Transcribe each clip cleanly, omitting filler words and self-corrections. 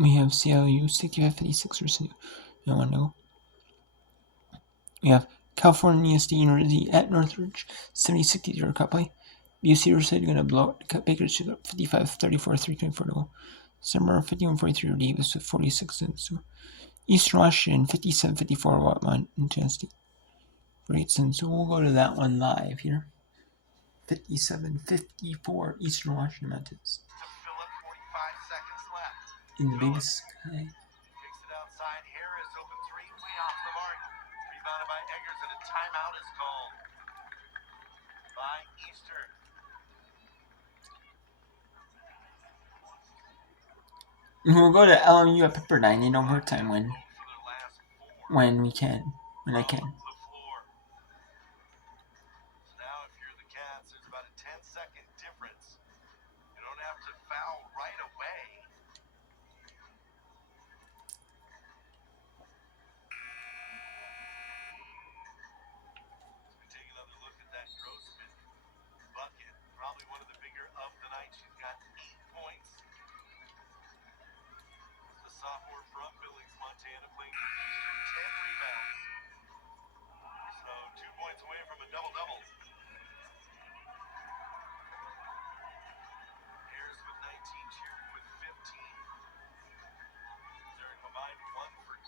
We have CLU 65-56 versus no one know. We have California State University at Northridge 70-60 cut play. BC Riverside going to blow out Bakersfield 55-34 324 to go. Summer 51-43 Davis with 46 cents. So Eastern Washington 57-54 Montana State 48 cents. So we'll go to that one live here. 57-54 Eastern Washington Mountain State. In the Big Sky. Kicks it outside. Harris open three, way off the mark. Rebounded by Eggers, and a timeout is called by Eastern. We'll go to LMU at Pepperdine in overtime when we can, when I can. Now, if you're the Cats, there's about a 10-second difference. You don't have to foul right away. We take another look at that Grossman bucket. Probably one of the bigger of the night. She's got 8 points. The sophomore from Billings, Montana, playing for Eastern, 10 rebounds. So 2 points away from a double-double. Harris with 19, Cheering with 15. During combined 1 for 10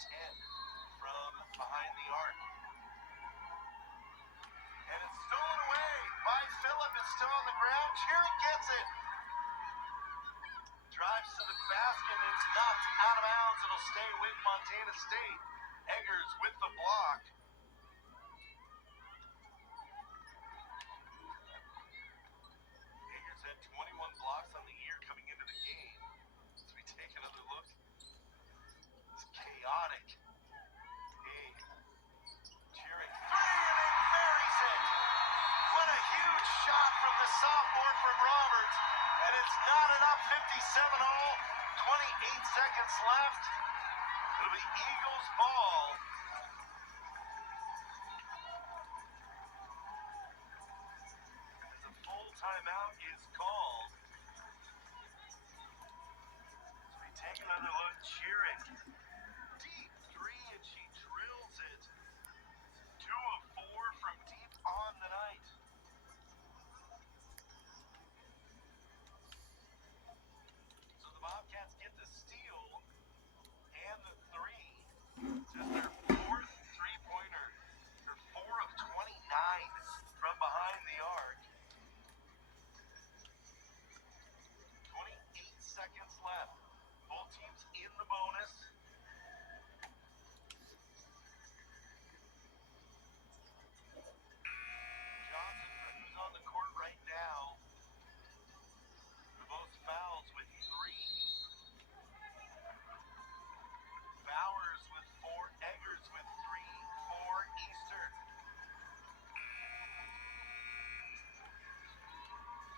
from behind the arc. And it's stolen away by Phillip. It's still on the ground. Cheering gets it. Drives to the basket, and it's knocked out of bounds. It'll stay with Montana State. Eggers with the block. Eggers had 21 blocks on the year coming into the game. As we take another look, it's chaotic. Cheering three, and he buries it. What a huge shot from the sophomore from Roberts. And it's not enough. 57 all, 28 seconds left. It'll be Eagles ball. As a full timeout is called. So we take another look. Cheering. Deep three, and she drills it. 2 of 4 from deep on the night. So the Bobcats get the steal and the three. Just their 4th three-pointer. They're 4 of 29 from behind the arc. 28 seconds left. Both teams in the bonus. Johnson, who's on the court right now, the most fouls with 3. Bowers with 4, Eggers with 3 for Eastern.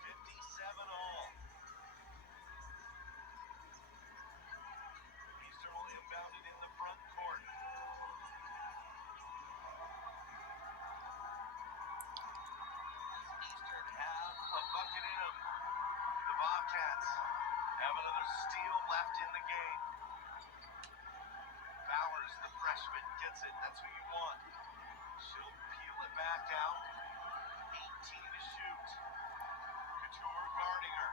57 all. Eastern will inbound it in the front court. Eastern have a bucket in them. The Bobcats have another steal left in the game. Bowers, the freshman, gets it. That's who you want. She'll peel it back out. 18 to shoot. Couture guarding her.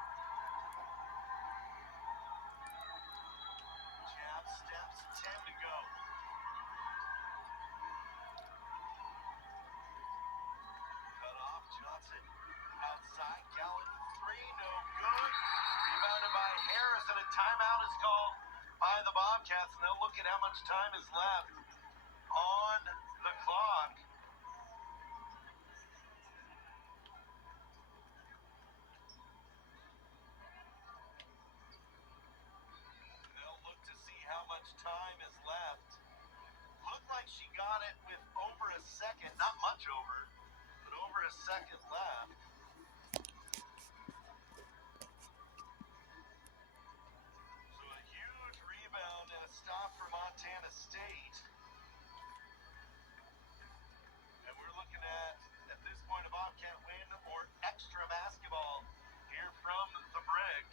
Jab steps, 10 to go. Cut off, Johnson. Outside, Gallant, 3, no good. Rebounded by Harris, and a timeout is called by the Bobcats, and they'll look at how much time is left on the clock. And they'll look to see how much time is left. Looked like she got it with over a second, not much over, but over a second left. So a huge rebound and a stop for Montana State. And we're looking at this point, a Bobcat win or extra basketball here from the Brig.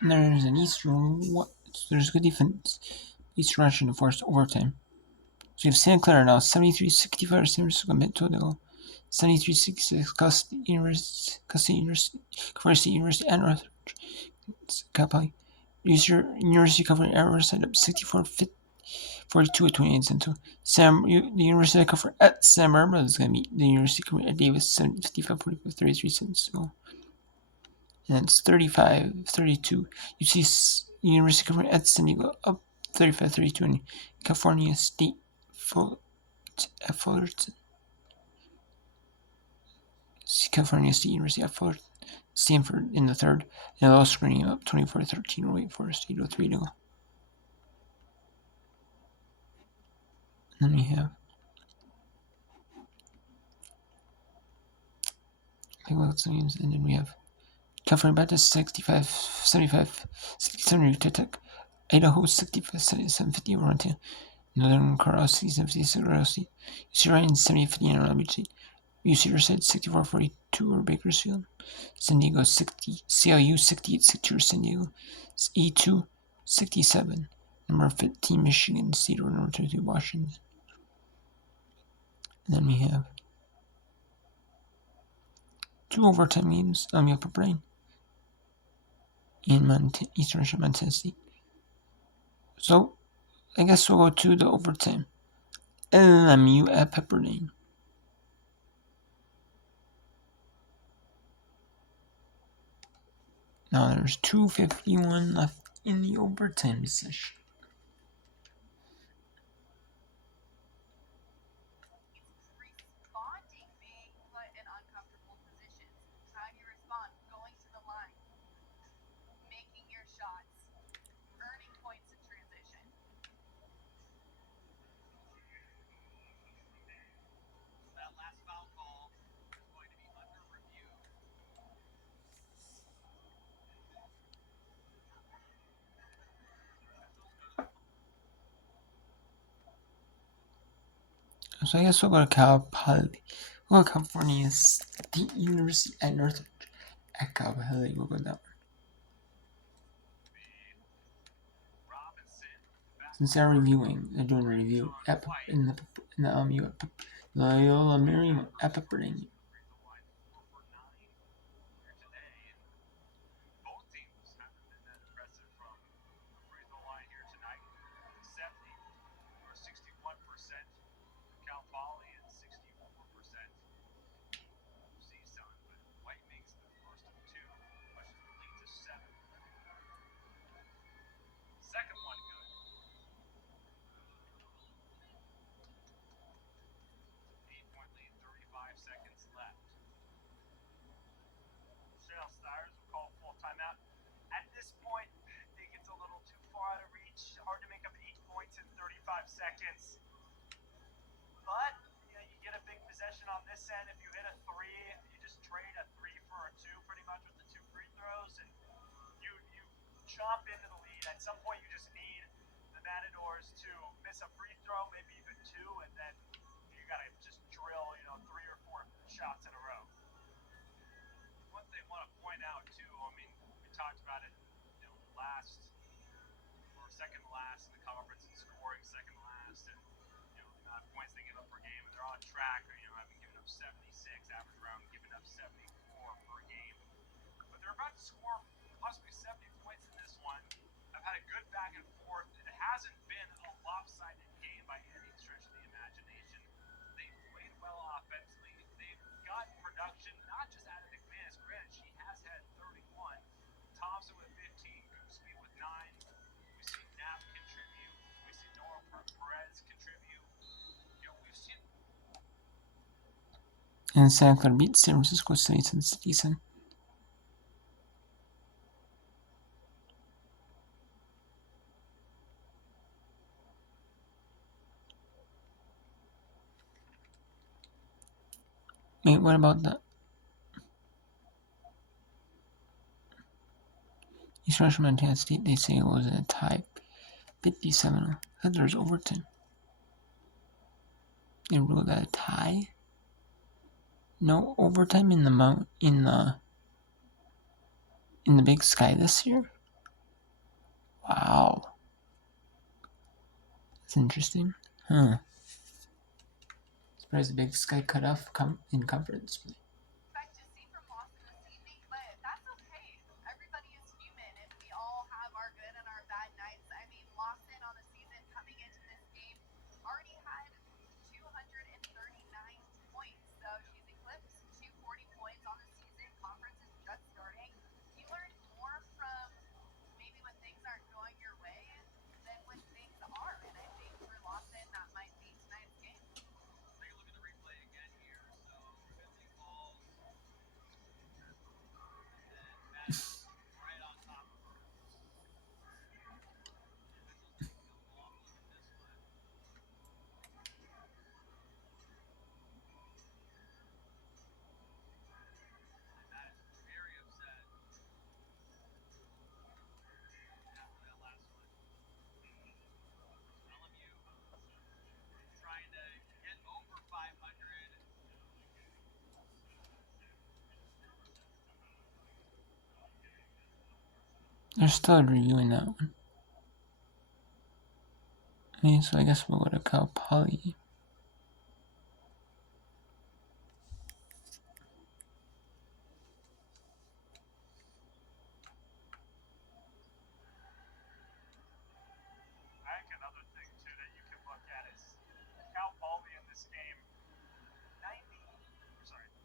And there's an Eastern. There's good defense. Eastern Russian forced overtime. So you have Santa Clara now 73-65. San Francisco Mid-Toledo 73-66. Cal State University, California State University, and Northridge. Cal University covering error set up 64-42 at 28 cents. The University of California at Santa Barbara is going to meet the University covering at Davis 55-45, 33 cents. So, and it's 35-32. You see University covering at San Diego up 35-32, and California State at Fullerton. California State University at Fullerton. Stanford in the third, and they're all screening up 24-13 or Wake Forest 8:03 to go. And then we have what's the names, and then we have California Baptist 65-75, 67 to Tech, Idaho 65-77, 50 over Montana, Northern Colorado 67-56 over LC, UC Ryan 70-50 over Long Beach State, UC Riverside 64-42 over Bakersfield, San Diego 60, CLU 68-62 over San Diego, E2 67, number 15 Michigan State over number 22 Washington. And then we have two overtime games on the Upper Brain in Eastern Michigan, Montana State. So I guess we'll go to the overtime. LMU at Pepperdine. Now there's 2:51 left in the overtime session. Responding being put in uncomfortable positions. How do you respond? Going to the line. Making your shots. Earning points in transition. That last foul call is going to be under review. So I guess we'll go to Cal Poly. We'll go to California State University at Northridge. At Cal Poly, we'll go that one. Since they're reviewing, they're doing a review in the LMU at Loyola Marymount at Pepperdine. Timeout. At this point, I think it's a little too far out of reach. Hard to make up 8 points in 35 seconds. But you get a big possession on this end. If you hit a 3, you just trade a 3 for a 2 pretty much with the 2 free throws, and you jump into the lead. At some point, you just need the Matadors to miss a free throw, maybe even 2, and then you got to just drill 3 or 4 shots in a row. One thing I want to point out too, I mean, we talked about it, last or second last in the conference in scoring, second last, and the amount of points they give up per game, and they're on track. Having given up 76, average round giving up 74 per game, but they're about to score possibly 70 points in this one. I've had a good back and forth. It hasn't been a lopsided game by any stretch of the imagination. They've played well offensively. They've got production, not just out of McManus. Granted, she has had 31. Thompson with 15. Gooseby with 9. We see Knapp contribute. We see Nora Perez contribute. We've seen. And Santa Clara beat San Francisco State 67. Wait, what about that? East Russian Montana State, they say it was a tie. 57. I thought there's overtime. They ruled that a tie? No overtime in the Big Sky this year? Wow. That's interesting. Huh. Surprised the Big Sky cut off in conference play. Expect to see from Boston this evening, but that's okay. Everybody is human, and we all have our good and our bad nights. I mean, Lawson on the season coming into this game already had 239 points, so she's eclipsed 240 points on the season. Conference is just starting. You learn more from maybe when things aren't going your way than when things are, and I think for Lawson that might be tonight's game. Take a look at the replay again here. So Finley falls, and Matt right on top of her. Mitchell's taking a long look at this one. And Matt is very upset after that last one. LMU trying to get over 500. They're still reviewing that one. Okay, so I guess we'll go to Cal Poly. I think another thing too that you can look at is Cal Poly in this game,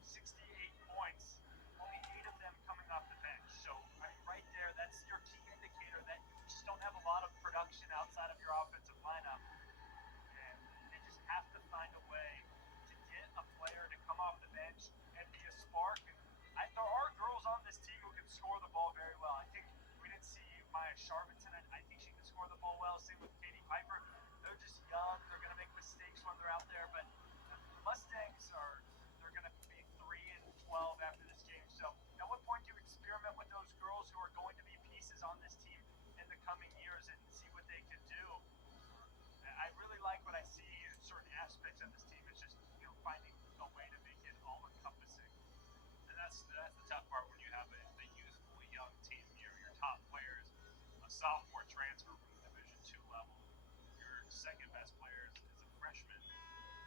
68 points, only 8 of them coming off the bench. So I mean, right there, that's your key indicator that you just don't have a lot of production outside of your offensive lineup, and they just have to find a way to get a player to come off the bench and be a spark. And there are girls on this team who can score the ball very well. I think we didn't see Maya Sharpton. I think she can score the ball well. Same with Katie Piper. They're just young. They're going to make mistakes when they're out there. But the Mustangs they're going to be 3-12 after this game. So at what point do you experiment with those girls who are going to be pieces on this team in the coming years and see what they can do? I really like what I see in certain aspects of this team. It's just finding a way to make it all encompassing. And that's the tough part when you have a youthful young team. Your top players, a sophomore transfer from the Division II level. Your second best player is a freshman.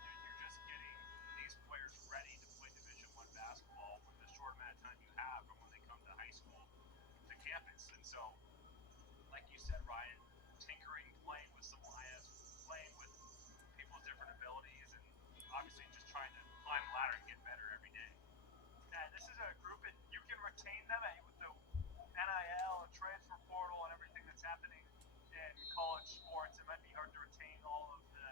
You're just getting these players ready to play Division I basketball with the short amount of time you have from when they come to high school to campus. And so, like you said, Ryan, tinkering, playing with some lineups, playing with people's different abilities, and obviously just trying to climb the ladder and get better every day. Yeah, this is a group that you can retain them with the NIL and transfer portal and everything that's happening in college sports. It might be hard to retain all of the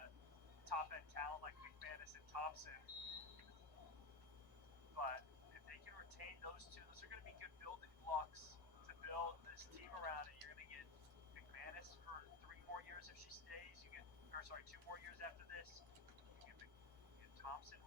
top end talent like McManus and Thompson, but if they can retain those two, those are going to be good building blocks to build this team around. And you're going to get McManus for 3 more years if she stays. 2 more years after this. You get Thompson